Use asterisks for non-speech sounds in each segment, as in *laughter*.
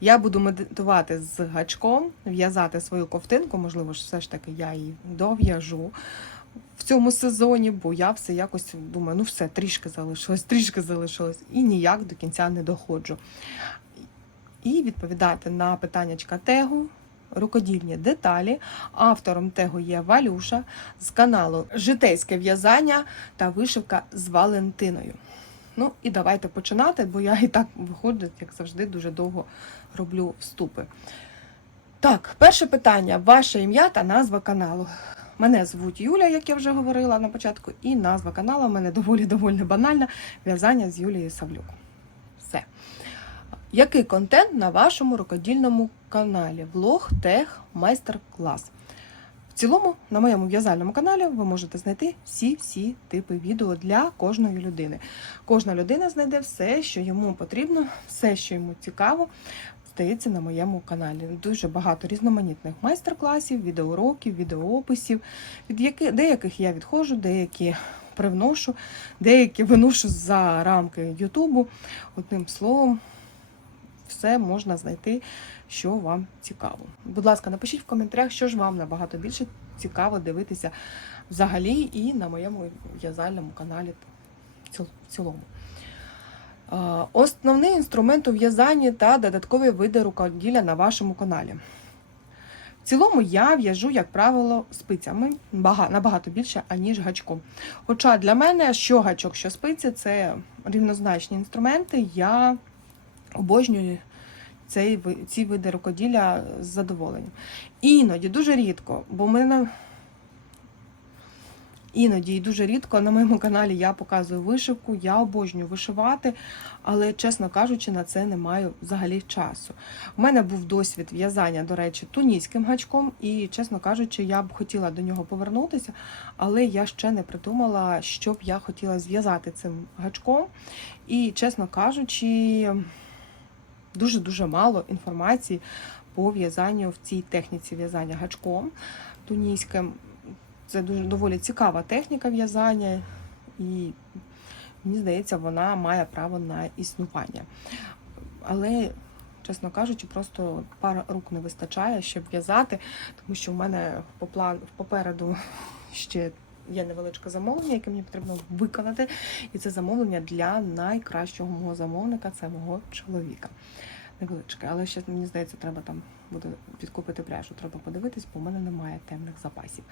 Я буду медитувати з гачком, в'язати свою ковтинку, можливо, все ж таки я її дов'яжу в цьому сезоні, бо я все якось думаю, ну все, трішки залишилось, трішки залишилось, і ніяк до кінця не доходжу. І відповідати на питаннячка тегу, рукодільні деталі. Автором тегу є Валюша з каналу Житейське в'язання та вишивка з Валентиною. Ну і давайте починати, бо я і так виходить, як завжди, дуже довго роблю вступи. Так, перше питання: ваше ім'я та назва каналу. Мене звуть Юля, як я вже говорила на початку, і назва каналу в мене доволі доволі банальна в'язання з Юлією Савлюк. Все. Який контент на вашому рукодільному каналі? Влог, тег, майстер-клас. Цілому, на моєму в'язальному каналі ви можете знайти всі-всі типи відео для кожної людини. Кожна людина знайде все, що йому потрібно, все, що йому цікаво, здається на моєму каналі. Дуже багато різноманітних майстер-класів, відеоуроків, відеоописів, від яких, деяких я відходжу, деякі привношу, деякі виношу за рамки Ютубу. Одним словом, все можна знайти, що вам цікаво. Будь ласка, напишіть в коментарях, що ж вам набагато більше цікаво дивитися взагалі і на моєму в'язальному каналі в цілому. Основний інструмент у в'язанні та додаткові види рукоділля на вашому каналі. В цілому я в'яжу, як правило, спицями набагато більше, аніж гачком. Хоча для мене що гачок, що спиці це рівнозначні інструменти. Я обожнюю цей, ці види рукоділля з задоволенням. Іноді, дуже рідко, бо в мене іноді і дуже рідко на моєму каналі я показую вишивку, я обожнюю вишивати, але, чесно кажучи, на це не маю взагалі часу. У мене був досвід в'язання, до речі, туніським гачком, і, чесно кажучи, я б хотіла до нього повернутися, але я ще не придумала, що б я хотіла зв'язати цим гачком. І, чесно кажучи, дуже-дуже мало інформації по в'язанню в цій техніці в'язання гачком туніським. Це дуже доволі цікава техніка в'язання, і мені здається, вона має право на існування. Але, чесно кажучи, просто пара рук не вистачає, щоб в'язати, тому що в мене по попереду ще є невеличке замовлення, яке мені потрібно виконати. І це замовлення для найкращого мого замовника це мого чоловіка. Невеличке, але ще мені здається, треба там буде підкупити пряжу. Треба подивитись, бо в мене немає темних запасів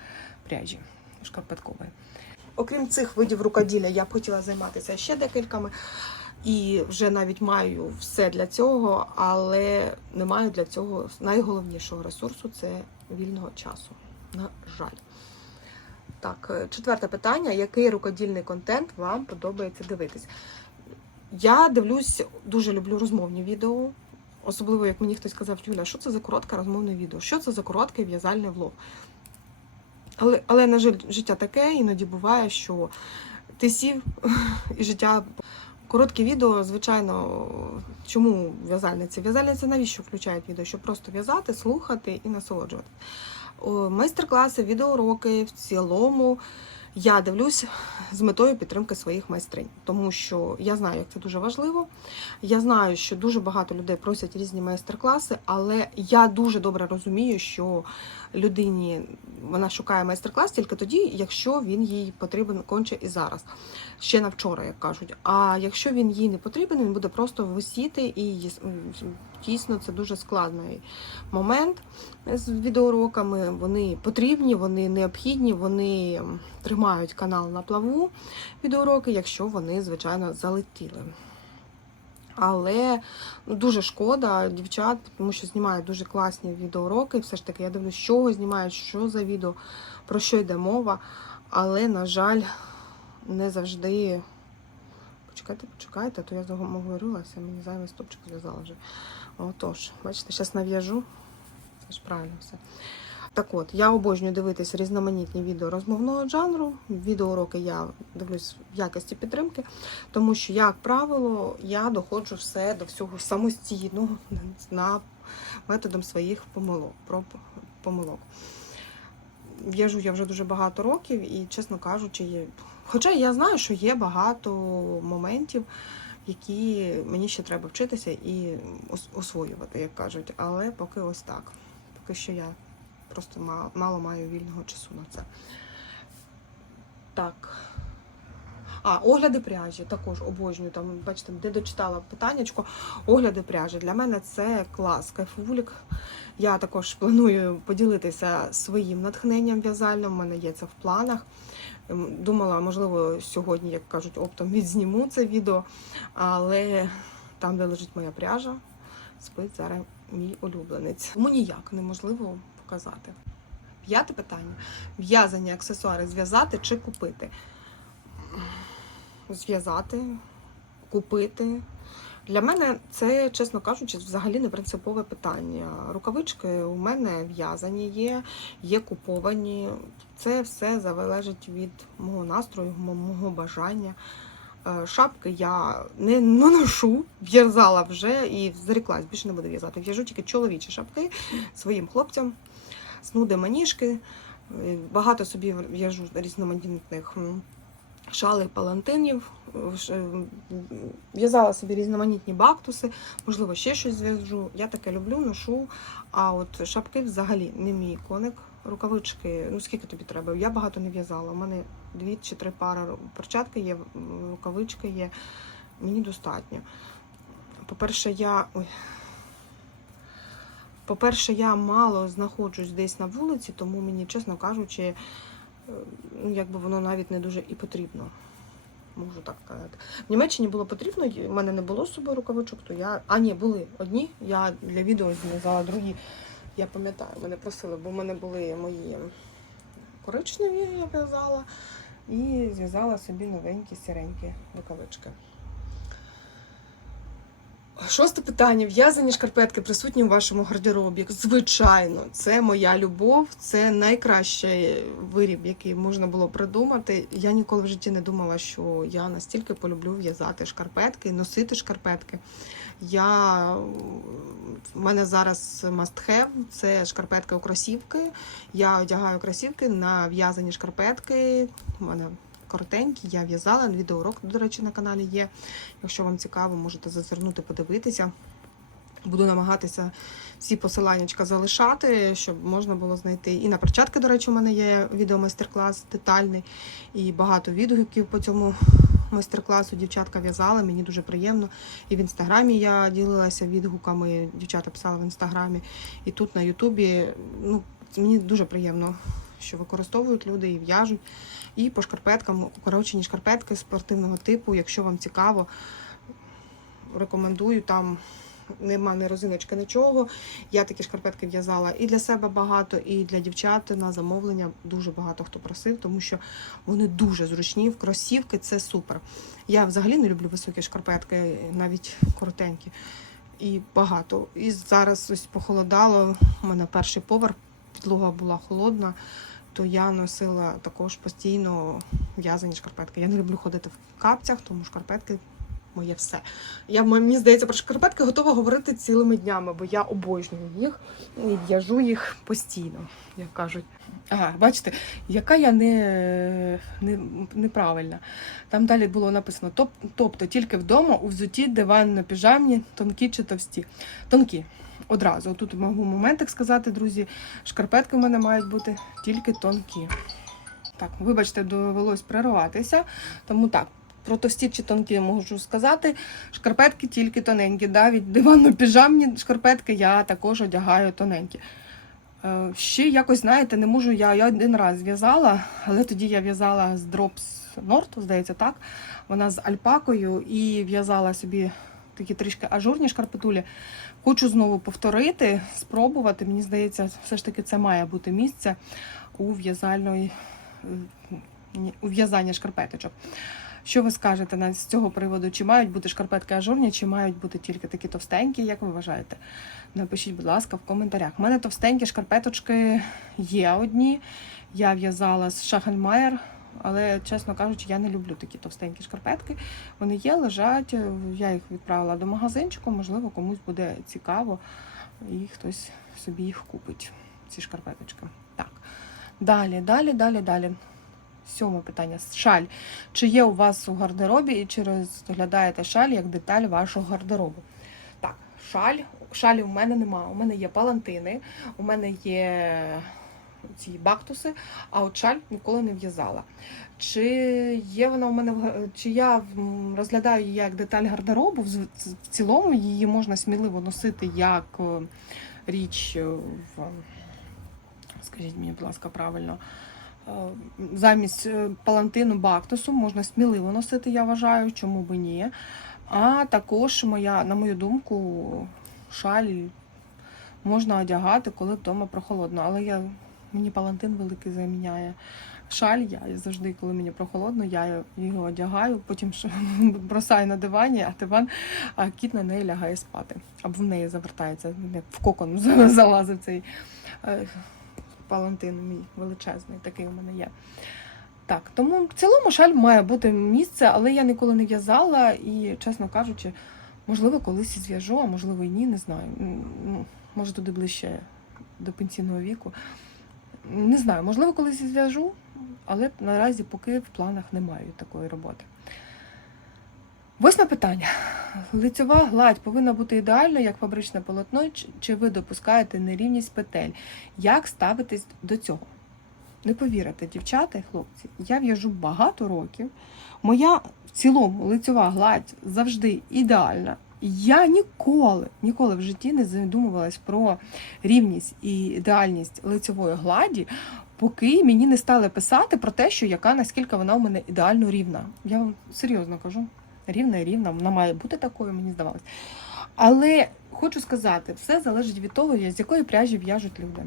пряжі шкарпеткової. Окрім цих видів рукоділля, я б хотіла займатися ще декількома. І вже навіть маю все для цього, але не маю для цього найголовнішого ресурсу це вільного часу. На жаль. Так, е, четверте питання: який рукодільний контент вам подобається дивитись? Я дивлюсь, дуже люблю розмовні відео. Особливо, як мені хтось сказав, Юля, що це за коротке розмовне відео? Що це за короткий в'язальний влог? Але, але, на жаль, життя таке, іноді буває, що ти сів *laughs* і життя. Короткі відео, звичайно, чому в'язальниці? В'язальниці навіщо включають відео? Щоб просто в'язати, слухати і насолоджувати. Майстер-класи, відеоуроки в цілому я дивлюсь з метою підтримки своїх майстринь, тому що я знаю, як це дуже важливо. Я знаю, що дуже багато людей просять різні майстер-класи, але я дуже добре розумію, що людині вона шукає майстер-клас тільки тоді, якщо він їй потрібен конче і зараз. Ще на вчора, як кажуть. А якщо він їй не потрібен, він буде просто висіти, і дійсно це дуже складний момент з відеоуроками. Вони потрібні, вони необхідні, вони тримають канал на плаву відеоуроки, якщо вони, звичайно, залетіли. Але ну, дуже шкода дівчат, тому що знімають дуже класні відеоуроки. Все ж таки, я дивлюсь, з чого знімають, що за відео, про що йде мова. Але, на жаль, не завжди. Почекайте, почекайте, а то я заговорилася, мені зайвий стопчик зв'язала вже. Отож, бачите, зараз нав'яжу. Це ж правильно все. Так от, я обожнюю дивитися різноманітні відео розмовного жанру. Відеоуроки я дивлюсь в якості підтримки, тому що, як правило, я доходжу все до всього самостійно *laughs* на методом своїх помилок. Проб помилок. В'яжу я вже дуже багато років і, чесно кажучи, є... хоча я знаю, що є багато моментів, які мені ще треба вчитися і освоювати, як кажуть. Але поки ось так. Поки що я просто мало, маю вільного часу на це. Так. А, огляди пряжі також обожнюю. Там, бачите, де дочитала питаннячко. Огляди пряжі. Для мене це клас, кайфулік. Я також планую поділитися своїм натхненням в'язальним. У мене є це в планах. Ем, Думала, можливо, сьогодні, як кажуть, оптом відзніму це відео, але там, де лежить моя пряжа, спить зараз мій улюбленець. Тому ніяк неможливо показати. П'яте питання: в'язані аксесуари зв'язати чи купити? Зв'язати, купити. Для мене це, чесно кажучи, взагалі не принципове питання. Рукавички у мене в'язані є, є куповані. Це все залежить від мого настрою, мого бажання. Е, Шапки я не наношу, в'язала вже і заріклась, більше не буду в'язати. В'яжу тільки чоловічі шапки своїм хлопцям, снуди маніжки. Е, Багато собі в'яжу різноманітних м, шалей, палантинів. Е, В'язала собі різноманітні бактуси, можливо, ще щось зв'яжу. Я таке люблю, ношу. А от шапки взагалі не мій коник. Рукавички, ну скільки тобі треба? Я багато не в'язала. У мене дві чи три пари перчатки є, рукавички є. Мені достатньо. По-перше, я. Ой. По-перше, я мало знаходжусь десь на вулиці, тому мені, чесно кажучи, якби воно навіть не дуже і потрібно. Можу так сказати. В Німеччині було потрібно, в мене не було з собою рукавичок, то я. А, ні, були одні. Я для відео зв'язала другі. Я пам'ятаю, мене просили, бо в мене були мої коричневі, я в'язала, і зв'язала собі новенькі сіренькі рукавички. Шосте питання. В'язані шкарпетки присутні у вашому гардеробі. Звичайно, це моя любов, це найкращий виріб, який можна було придумати. Я ніколи в житті не думала, що я настільки полюблю в'язати шкарпетки, носити шкарпетки. Я... В мене зараз must have – це шкарпетки у кросівки. Я одягаю кросівки на в'язані шкарпетки. У мене коротенькі, я в'язала. Відеоурок, до речі, на каналі є. Якщо вам цікаво, можете зазирнути, подивитися. Буду намагатися всі посиланнячка залишати, щоб можна було знайти. І на перчатки, до речі, у мене є відео-майстер-клас детальний і багато відгуків по цьому майстер-класу. Дівчатка в'язала, мені дуже приємно. І в інстаграмі я ділилася відгуками. Дівчата писали в інстаграмі. І тут на Ютубі. Ну, мені дуже приємно, що використовують люди і в'яжуть. І по шкарпеткам, укорочені шкарпетки спортивного типу, якщо вам цікаво, рекомендую там. Нема ні розиночки, нічого. Я такі шкарпетки в'язала і для себе багато, і для дівчат на замовлення дуже багато хто просив, тому що вони дуже зручні. В кросівки це супер. Я взагалі не люблю високі шкарпетки, навіть коротенькі. І багато. І зараз ось похолодало. У мене перший поверх, підлога була холодна, то я носила також постійно в'язані шкарпетки. Я не люблю ходити в капцях, тому шкарпетки моє все. Я мені здається, про шкарпетки готова говорити цілими днями, бо я обожнюю їх і в'яжу їх постійно, як кажуть. Ага, бачите, яка я не, не, неправильна. Там далі було написано: тобто тільки вдома у взуті диванно-піжамні, тонкі чи товсті. Тонкі. Одразу. Тут можу моментик сказати, друзі. Шкарпетки в мене мають бути тільки тонкі. Так, вибачте, довелось перерватися. Тому так, про товсті чи тонкі можу сказати. Шкарпетки тільки тоненькі. Навіть диванно-піжамні шкарпетки я також одягаю тоненькі. Е, Ще якось, знаєте, не можу я. Я один раз в'язала, але тоді я в'язала з Drops North, здається, так. Вона з альпакою і в'язала собі такі трішки ажурні шкарпетулі. Хочу знову повторити, спробувати. Мені здається, все ж таки це має бути місце у в'язальної у в'язанні шкарпеточок. Що ви скажете на з цього приводу? Чи мають бути шкарпетки ажурні, чи мають бути тільки такі товстенькі, як ви вважаєте? Напишіть, будь ласка, в коментарях. У мене товстенькі шкарпеточки є одні. Я в'язала з Шахенмайер, але, чесно кажучи, я не люблю такі товстенькі шкарпетки. Вони є, лежать. Я їх відправила до магазинчику, можливо, комусь буде цікаво, і хтось собі їх купить, ці шкарпеточки. Так. Далі, далі, далі, далі. Сьоме питання. Шаль. Чи є у вас у гардеробі і чи розглядаєте шаль як деталь вашого гардеробу? Так, шаль. Шалі у мене немає. У мене є палантини, у мене є ці бактуси, а от шаль ніколи не в'язала. Чи є вона у мене чи я розглядаю її як деталь гардеробу? В цілому її можна сміливо носити як е, річ е, в скажіть мені, будь ласка, правильно. е, Замість палантину бактусу можна сміливо носити, я вважаю, чому би ні. А також моя, на мою думку, шаль можна одягати, коли вдома прохолодно. Але я, мені палантин великий заміняє. Шаль, я завжди, коли мені прохолодно, я його одягаю, потім *laughs* бросаю на дивані, а диван, а кіт на неї лягає спати. Або в неї завертається, як в кокон *laughs* залазить цей е, палантин мій величезний, такий у мене є. Так, тому в цілому шаль має бути місце, але я ніколи не в'язала і, чесно кажучи, можливо, колись зв'яжу, а можливо і ні, не знаю. Може, туди ближче до пенсійного віку. Не знаю, можливо, колись зв'яжу, але наразі поки в планах немає такої роботи. Восьме питання. Лицьова гладь повинна бути ідеальною, як фабричне полотно, чи ви допускаєте нерівність петель? Як ставитись до цього? Не повірите, дівчата і хлопці, я в'яжу багато років. Моя в цілому лицьова гладь завжди ідеальна. Я ніколи, ніколи в житті не задумувалась про рівність і ідеальність лицьової гладі, поки мені не стали писати про те, що яка наскільки вона у мене ідеально рівна. Я вам серйозно кажу, рівна і рівна, вона має бути такою, мені здавалось. Але хочу сказати, все залежить від того, з якої пряжі в'яжуть люди.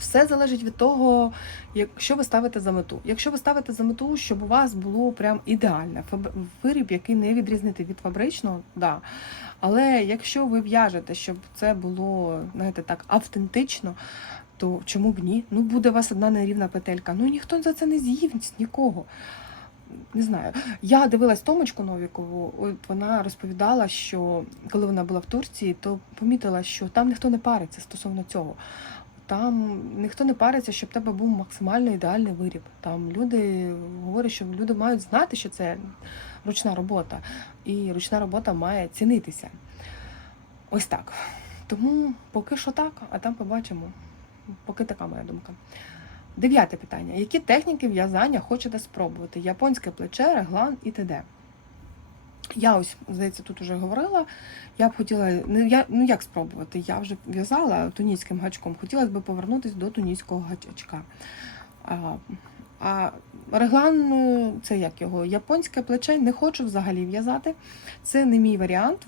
Все залежить від того, якщо ви ставите за мету. Якщо ви ставите за мету, щоб у вас було прям ідеальне виріб, який не відрізнити від фабричного, да. Але якщо ви в'яжете, щоб це було, знаєте, так, автентично, то чому б ні? Ну, буде у вас одна нерівна петелька. Ну ніхто за це не з'їсть нікого. Не знаю. Я дивилась Томочку Новікову, от вона розповідала, що коли вона була в Турції, то помітила, що там ніхто не париться стосовно цього. Там ніхто не париться, щоб в тебе був максимально ідеальний виріб. Там люди говорять, що люди мають знати, що це ручна робота, і ручна робота має цінитися. Ось так. Тому поки що так, а там побачимо. Поки така моя думка. Дев'яте питання. Які техніки в'язання хочете спробувати? Японське плече, реглан і т.д. Я ось, здається, тут вже говорила. Я б хотіла, ну, я, ну як спробувати? Я вже в'язала тунійським гачком. Хотілося б повернутися до тунійського гачка. А, а реглан, ну, це як його, японське плече не хочу взагалі в'язати. Це не мій варіант.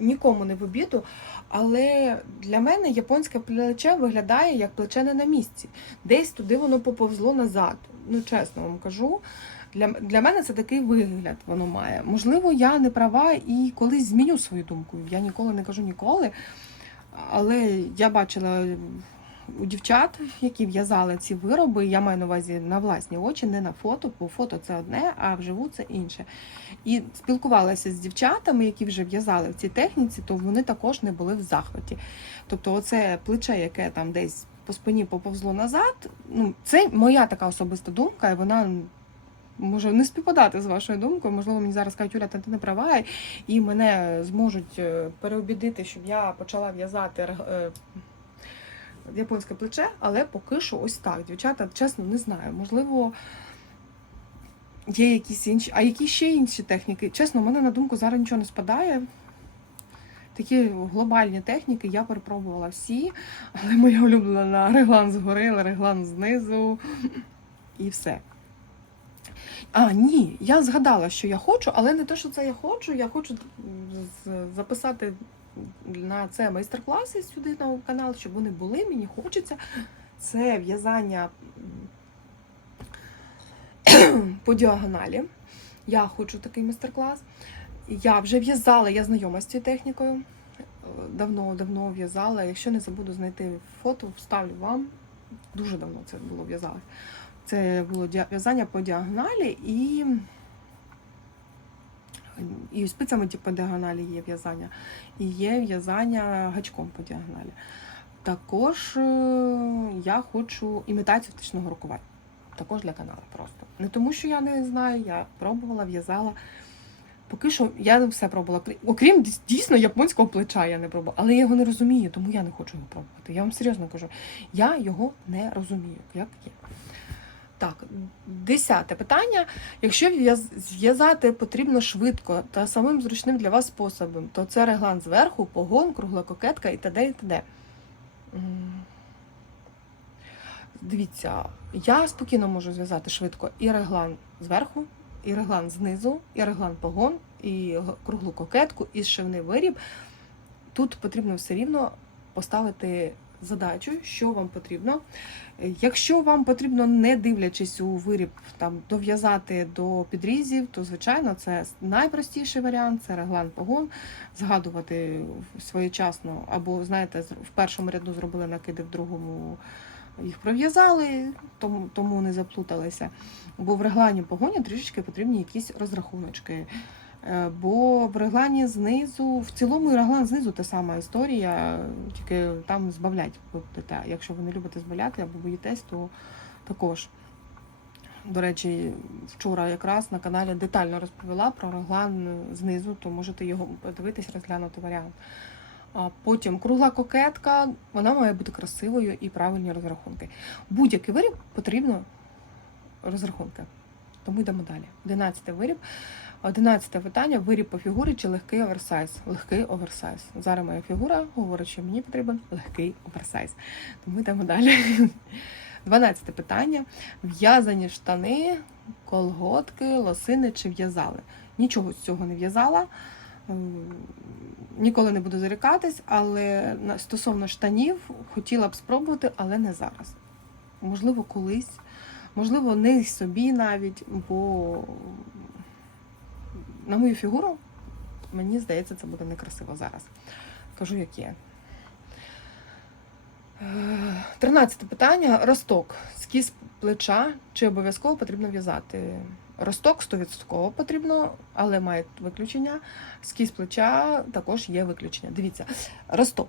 Нікому не в обіду, але для мене японське плече виглядає як плече не на місці. Десь туди воно поповзло назад. Ну, чесно вам кажу. Для, для мене це такий вигляд воно має. Можливо, я не права і колись зміню свою думку. Я ніколи не кажу ніколи. Але я бачила у дівчат, які в'язали ці вироби, я маю на увазі на власні очі, не на фото, бо фото це одне, а вживу це інше. І спілкувалася з дівчатами, які вже в'язали в цій техніці, то вони також не були в захваті. Тобто, оце плече, яке там десь по спині поповзло назад, ну це моя така особиста думка, і вона. Може не співпадати з вашою думкою, можливо, мені зараз кажуть, Юля, ти не права, і мене зможуть е, переобідити, щоб я почала в'язати е, японське плече, але поки що ось так. Дівчата, чесно, не знаю. Можливо, є якісь інші. А які ще інші техніки? Чесно, у мене на думку зараз нічого не спадає. Такі глобальні техніки я перепробувала всі, але моя улюблена реглан згори, реглан знизу і все. А, ні, я згадала, що я хочу, але не те, що це я хочу. Я хочу записати на це майстер-класи сюди на канал, щоб вони були, мені хочеться. Це в'язання *clears throat* по діагоналі. Я хочу такий майстер-клас. Я вже в'язала, я знайома з цією технікою. Давно-давно в'язала. Якщо не забуду знайти фото, вставлю вам. Дуже давно це було в'язалось. Це було в'язання по діагоналі і, і спицями по діагоналі є в'язання. І є в'язання гачком по діагоналі. Також е, я хочу імітацію втичного рукава. також для каналу просто. Не тому, що я не знаю, я пробувала, в'язала. Поки що я все пробувала. Окрім дійсно японського плеча я не пробувала, але я його не розумію, тому я не хочу його пробувати. Я вам серйозно кажу, я його не розумію, як є. Так, десяте питання. Якщо зв'язати потрібно швидко та самим зручним для вас способом, то це реглан зверху, погон, кругла кокетка і т.д. і т.д. Дивіться, я спокійно можу зв'язати швидко і реглан зверху, і реглан знизу, і реглан погон, і круглу кокетку, і зшивний виріб. Тут потрібно все рівно поставити задачу, що вам потрібно. Якщо вам потрібно, не дивлячись у виріб, там дов'язати до підрізів, то звичайно це найпростіший варіант це реглан погон, згадувати своєчасно, або знаєте, в першому ряду зробили накиди, в другому їх пров'язали, тому, тому не заплуталися. Бо в реглані погоні трішечки потрібні якісь розрахуночки. Е, Бо в реглані знизу, в цілому і реглан знизу та сама історія, тільки там збавлять ви. Якщо ви не любите збавляти або боїтесь, то також. До речі, вчора якраз на каналі детально розповіла про реглан знизу, то можете його подивитись, розглянути варіант. А потім кругла кокетка, вона має бути красивою і правильні розрахунки. Будь-який виріб потрібно розрахунки. Тому йдемо далі. Одинадцятий виріб. Одинадцяте питання: виріб по фігурі чи легкий оверсайз? Легкий оверсайз. Зараз моя фігура говорить, що мені потрібен легкий оверсайз. Тому йдемо далі. Дванадцяте питання: в'язані штани, колготки, лосини чи в'язали? Нічого з цього не в'язала. Ніколи не буду зарікатись, але стосовно штанів хотіла б спробувати, але не зараз. Можливо, колись, можливо, не собі навіть, бо на мою фігуру мені здається, це буде некрасиво зараз. Кажу, як є. Е, Тринадцяте питання. Росток. Скіз плеча чи обов'язково потрібно в'язати? Росток 100% потрібно, але має виключення. Скіз плеча також є виключення. Дивіться, росток.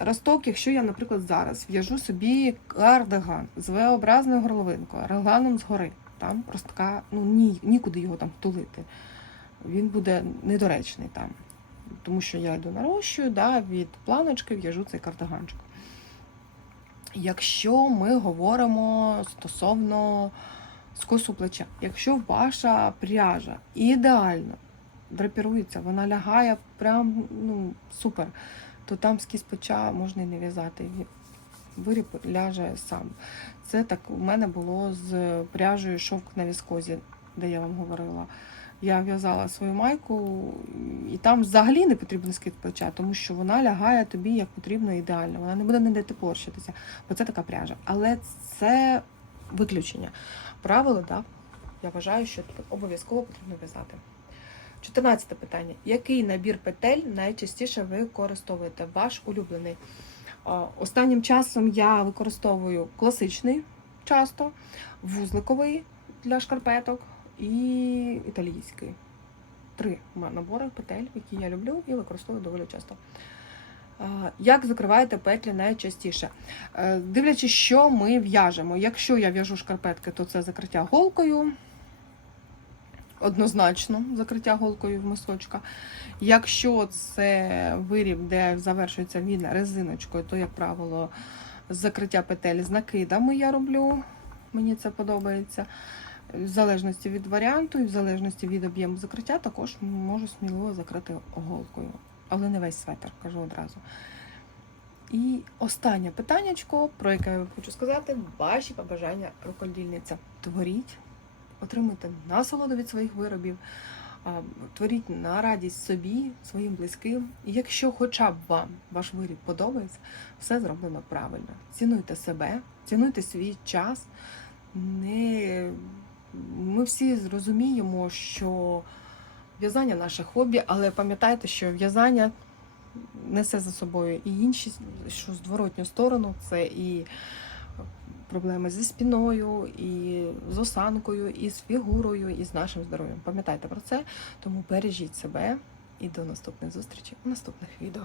Росток, якщо я, наприклад, зараз в'яжу собі кардиган з V-образною горловинкою, регланом згори, там ростка, ну ні, нікуди його там тулити. Він буде недоречний там. Тому що я йду нарощую, да, від планочки в'яжу цей кардиганчик. Якщо ми говоримо стосовно скосу плеча, якщо ваша пряжа ідеально драпірується, вона лягає прям ну, супер, то там скіз плеча можна і не в'язати. Виріб ляже сам. Це так у мене було з пряжею шовк на віскозі, де я вам говорила. Я в'язала свою майку, і там взагалі не потрібен скид плеча, тому що вона лягає тобі як потрібно ідеально. Вона не буде ніде тепорщитися, бо це така пряжа. Але це виключення. Правило, так. Я вважаю, що обов'язково потрібно в'язати. 14 питання. Який набір петель найчастіше ви використовуєте? Ваш улюблений? Останнім часом я використовую класичний часто, вузликовий для шкарпеток і італійський. Три набори петель, які я люблю і використовую доволі часто. Як закриваєте петлі найчастіше? Е, Дивлячись, що ми в'яжемо. Якщо я в'яжу шкарпетки, то це закриття голкою. Однозначно закриття голкою в мисочка. Якщо це виріб, де завершується він резиночкою, то, як правило, закриття петель з накидами я роблю. Мені це подобається. В залежності від варіанту і в залежності від об'єму закриття, також можу сміливо закрити голкою. Але не весь светр, кажу одразу. І останнє питаннячко, про яке я хочу сказати, ваші побажання рукодільниця. Творіть, отримуйте насолоду від своїх виробів, творіть на радість собі, своїм близьким. І якщо хоча б вам ваш виріб подобається, все зроблено правильно. Цінуйте себе, цінуйте свій час. Не... Ми всі зрозуміємо, що в'язання наше хобі, але пам'ятайте, що в'язання несе за собою і інші, що зворотню сторону, це і проблеми зі спіною, і з осанкою, і з фігурою, і з нашим здоров'ям. Пам'ятайте про це, тому бережіть себе і до наступних зустрічей у наступних відео.